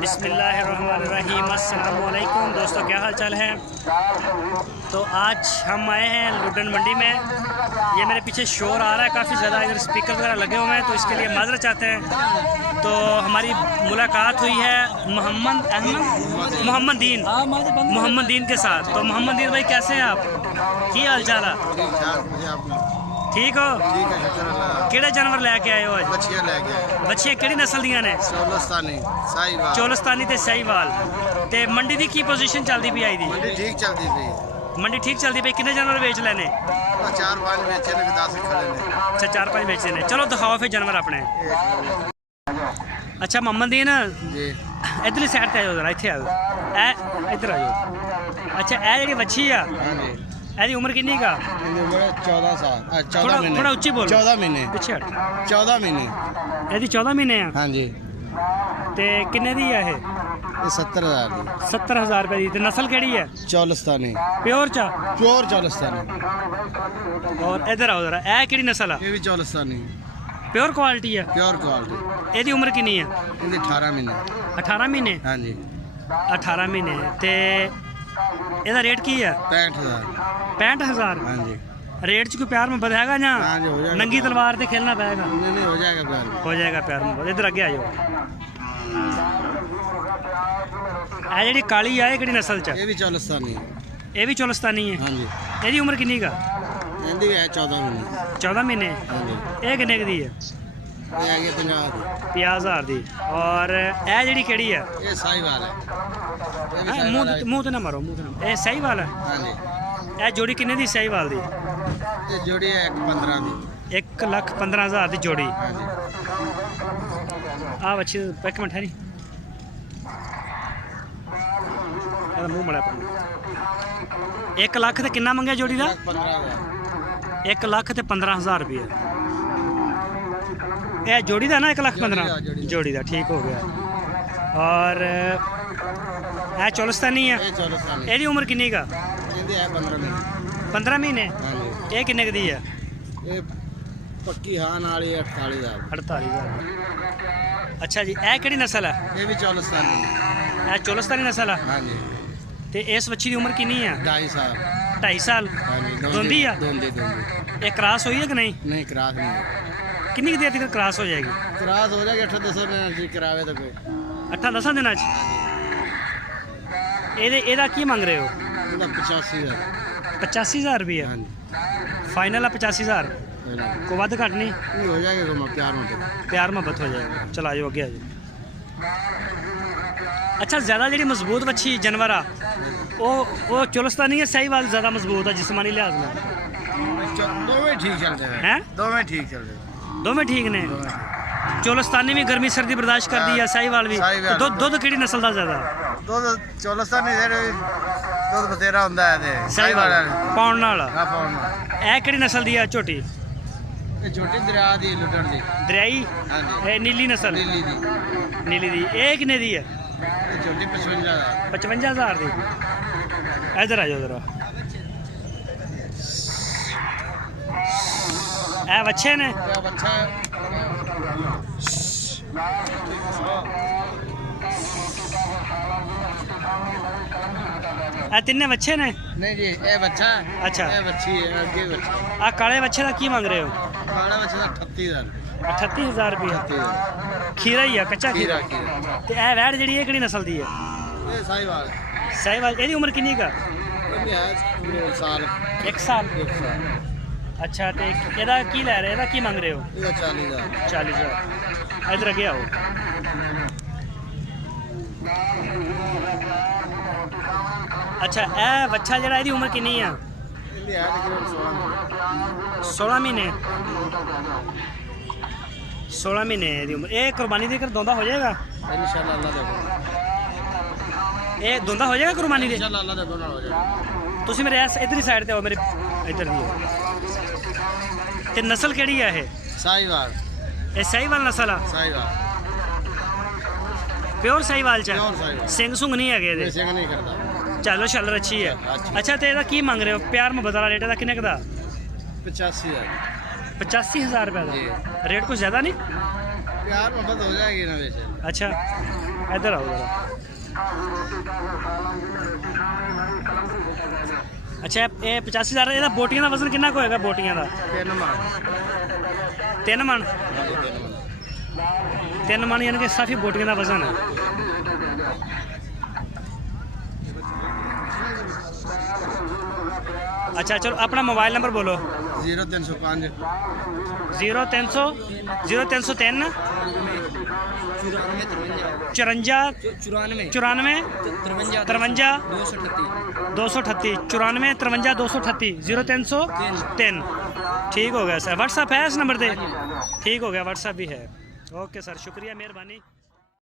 बिस्मिल्लाहिर्रहमानिर्रहीम। अस्सलाम वालेकुम दोस्तों, क्या हाल चाल है। तो आज हम आए हैं लुडन मंडी में। ये मेरे पीछे शोर आ रहा है काफ़ी ज़्यादा, इधर स्पीकर वगैरह लगे हुए हैं, तो इसके लिए माजरत चाहते हैं। तो हमारी मुलाकात हुई है मोहम्मद दीन के साथ। तो मोहम्मद दीन भाई कैसे हैं आप, की हाल चाल है? ठीक हो? किहड़े जानवर लैके आए हो अज? बच्चियां लैके आए। बच्चियां किहड़ी नस्ल दियां ने? चोलस्तानी ते साहीवाल। ते मंडी दी की पोजीशन चलदी पई आई दी? मंडी ठीक चलदी पई। मंडी ठीक चलदी पई। कितने जानवर बेच लेने? 4-5 बेचे ने, 10 खड़े ने। अच्छा 4-5 बेचे ने। चलो दिखाओ फिर जानवर अपने। अच्छा मोहम्मद दीन जी, इधरली साइड ते आओ, जरा इत्थे आओ, इधर आओ। अच्छा ए जेहड़ी बच्ची आ, हां जी, एदी उम्र कितनी का? उम्र 14 साल, 14 महीने। थोड़ा ऊंची बोलो। 14 महीने। पीछे हट। 14 महीने। एदी 14 महीने आ। हां जी। ते किन्ने दी है ये? 70,000 दी। 70,000 रुपए दी। ते नस्ल केड़ी है? चौलस्तानी, प्योर चा? प्योर चौलस्तानी। और इधर आओ जरा, ए केड़ी नस्ल है? ये भी चौलस्तानी, प्योर क्वालिटी है। Pure quality. एदी उम्र कितनी है? इनकी 18 महीने। 18 महीने। हां जी। 18 महीने। ते ਇਹਦਾ ਰੇਟ ਕੀ ਹੈ? 65,000। 65,000। हां जी। रेट च कोई प्यार मोहब्बत हैगा या हाँ जी, हो जाएगा। नंगी तलवार से खेलना पड़ेगा? नहीं हो जाएगा प्यार। हो जाएगा प्यार मोहब्बत। इधर आगे आ जाओ। ਇਹ ਜਿਹੜੀ ਕਾਲੀ ਆ, ਇਹ ਕਿਹੜੀ ਨਸਲ ਚ? ये भी चौलस्तानी है। ਇਹ ਵੀ ਚੋਲਸਤਾਨੀ ਹੈ। हां जी। ਇਹਦੀ ਉਮਰ ਕਿੰਨੀ ਕਾ? इनकी है 14 महीने। 14 ਮਹੀਨੇ। हां जी। ਇਹ ਕਿੰਨੇ ਕੁ ਦੀ ਹੈ? ये आगे 50 दी। 50,000 ਦੀ। ਔਰ ਇਹ ਜਿਹੜੀ ਕਿਹੜੀ ਹੈ? ये साहीवाल है। ये भी साहीवाल है। ਮੂੰਹ ਤੇ ਨਾ ਮਾਰੋ, ਮੂੰਹ ਤੇ ਨਾ। ਇਹ ਸਹੀਵਾਲ ਹੈ। हाँ जी। ਇਹ ਜੋੜੀ ਕਿੰਨੇ ਦੀ ਸਹੀਵਾਲ ਦੀ? ये जोड़ी है 15 दी। 1,15,000 ਦੀ ਜੋੜੀ। हाँ जी। ਆ ਬੱਚੀ ਇੱਕ ਮਿੰਟ ਹੈ ਨਹੀਂ, ਇਹਦਾ ਮੂੰਹ ਮੜਾ ਪਾ। 1 ਲੱਖ ਤੇ ਕਿੰਨਾ ਮੰਗਿਆ ਜੋੜੀ ਦਾ? 15,000। 1 ਲੱਖ ਤੇ 15,000 ਰੁਪਏ। ਇਹ ਜੋੜੀ ਦਾ ਨਾ 1,15,000 ਜੋੜੀ ਦਾ। ਠੀਕ ਹੋ ਗਿਆ। ਔਰ ਇਹ ਚੋਲਸਤਾਨੀ ਹੈ। ये चौलस्तानी। ਇਹਦੀ ਉਮਰ ਕਿੰਨੀ ਕਾ? इनकी है 15 महीने। 15 ਮਹੀਨੇ। हाँ जी। ਇਹ ਕਿੰਨੇ ਕੁ ਦੀ ਹੈ? ये पक्की हान वाली 48,000। 48,000। ਅੱਛਾ ਜੀ, ਇਹ ਕਿਹੜੀ ਨਸਲ ਹੈ? ये भी चौलस्तानी। ਇਹ ਚੋਲਸਤਾਨੀ ਨਸਲ ਹੈ। हाँ जी। ਤੇ ਇਸ ਬੱਚੀ ਦੀ ਉਮਰ ਕਿੰਨੀ ਹੈ? 2.5 साल। 2.5 ਸਾਲ। हाँ जी। दोंदी है? दोंदी। ਇਹ ਕ੍ਰਾਸ ਹੋਈ ਹੈ ਕਿ ਨਹੀਂ? नहीं क्रास नहीं है। ਕਿੰਨੀ ਕੁ ਦੇਰ ਤੱਕ ਕ੍ਰਾਸ ਹੋ ਜਾਏਗੀ? क्रास हो जाएगी 8-10 दिन जी करावे तो कोई। 8-10 ਦਿਨਾਂ 'ਚ। ਇਹਦਾ ਕੀ ਮੰਗ ਰਹੇ ਹੋ? इनका 85,000। 85,000 ਰੁਪਏ। हाँ जी। फाइनल है 85,000। को ਵੱਧ ਘੱਟ ਨਹੀਂ? ये हो जाएगा प्यार में तो। प्यार मोहब्बत हो जाएगा। चलो आजो आगे आजो। अच्छा ज़्यादा जी मजबूत बच्ची जानवर आ वो चोलस्तानी है साहीवाल ज़्यादा मजबूत है जिस्मानी लिहाज में? दोवें ठीक चलते हैं। दोवें ठीक चलते। दोवें ठीक ने। चोलस्तानी भी गर्मी सर्दी बर्दाश्त कर दी है, साहीवाल भी। तो दुध किहड़ी नस्ल दा ज़्यादा? दुध चोलस्तानी दे दुध बतेरा हुंदा है ते साहीवाल पाउण नाल। हां पाउण नाल। ए किहड़ी नस्ल दी है झोटी? ये छोटी दरिया दी लुटण दी। दरियाई? हां जी। ए नीली नस्ल? नीली दी। नीली दी। ए किन्ने दी है? ये छोटी 55,000। 55,000 दी। इधर आ जाओ जरा। ए बच्चे ने? क्या बच्चा है? ए तिन्ने बच्चे ने? नहीं जी, ये बच्चा है। अच्छा। ये बच्ची है, आगे बच्ची। आ काले बच्चे का की मांग रहे हो? काला बच्चा का 38,000। 38,000 रुपया। 38,000। खीरा ही है, कच्चा खीरा। खीरा। ते ए वैड़ जेहड़ी है किहड़ी नस्ल दी है? ये साहीवाल। साहीवाल। एदी उम्र कितनी का? ये है पूरे साल। 1 साल। 1 साल। अच्छा ते एदा की ले रहे, एदा की मांग रहे हो? ये 40,000। 40,000। इधर आगे आओ। अच्छा ए बच्चा जेहड़ा एदी उम्र कितनी है? इनकी है तकरीबन 16 महीने। 16 महीने एदी उम्र। ये कुर्बानी देकर दोंदा हो जाएगा? इंशाल्लाह अल्लाह दे। ये दोंदा हो जाएगा कुर्बानी दे? इंशाल्लाह अल्लाह दे दोनों हो जाएगा। ਤੁਸੀਂ ਮੇਰੇ ਇਧਰਲੀ ਸਾਈਡ ਤੇ ਆਓ, ਮੇਰੇ ਇਧਰ ਦੀ ਤੇ ਨਸਲ ਕਿਹੜੀ ਹੈ ਇਹ? साहीवाल। ਇਹ ਸਾਹੀਵਾਲ ਨਸਲ ਆ? साहीवाल। ਪਿਓਰ ਸਾਹੀਵਾਲ ਚ? प्योर साहीवाल। ਸਿੰਘ ਸੁੰਗ ਨਹੀਂ ਹੈਗੇ ਇਹਦੇ? सिंग नहीं करता। ਚਲੋ ਛੱਲਰ ਅੱਛੀ ਹੈ। ਅੱਛਾ ਤੇ ਇਹਦਾ ਕੀ ਮੰਗ ਰਹੇ ਹੋ? ਪਿਆਰ ਮੁਹੱਬਤ ਵਾਲਾ ਰੇਟ ਇਹਦਾ ਕਿੰਨੇ ਕੁ ਦਾ? 85,000। 85,000 रुपये जी। का। रेट कुछ ज़्यादा नहीं? प्यार मोहब्बत हो जाएगी ना वैसे। अच्छा इधर आओ जरा। अच्छा ये 85,000 ਇਹਦਾ ਬੋਟੀਆਂ ਦਾ ਵਜ਼ਨ ਕਿੰਨਾ ਕੁ ਹੋਏਗਾ ਬੋਟੀਆਂ ਦਾ? 3 ਮਣ। 3 ਮਣ ਯਾਨੀ ਕਿ ਕਾਫੀ ਬੋਟੀਆਂ ਦਾ ਵਜ਼ਨ ਹੈ। अच्छा चलो अपना मोबाइल नंबर बोलो। 0305 0300 0303 54 94 53 238 94 53 238 0303। ठीक हो गया सर। व्हाट्सअप है इस नंबर पे? ठीक हो गया, व्हाट्सअप भी है। ओके सर, शुक्रिया, मेहरबानी।